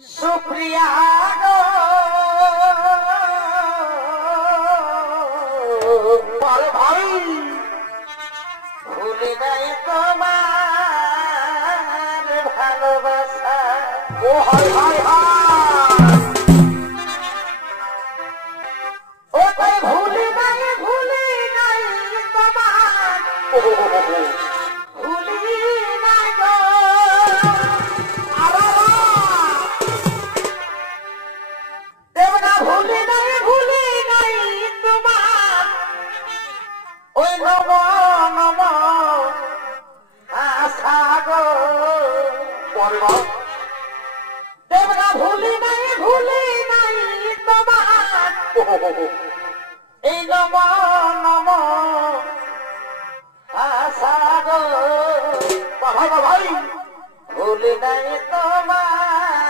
সুপ্রিয়া গো বড় ভাই ভুলে নাই তোমার ভালোবাসা। ও হায় হায় হায়, ও তাই ভুলে নাই তোমার, ভুলি নাই গো দেবনা, ভুলি নাই তোমার ওই নম নম আশা গো দেবনা, ভুলি নাই তোমার এই নম নম আশা গো ভাই, ভুলি নাই তোমার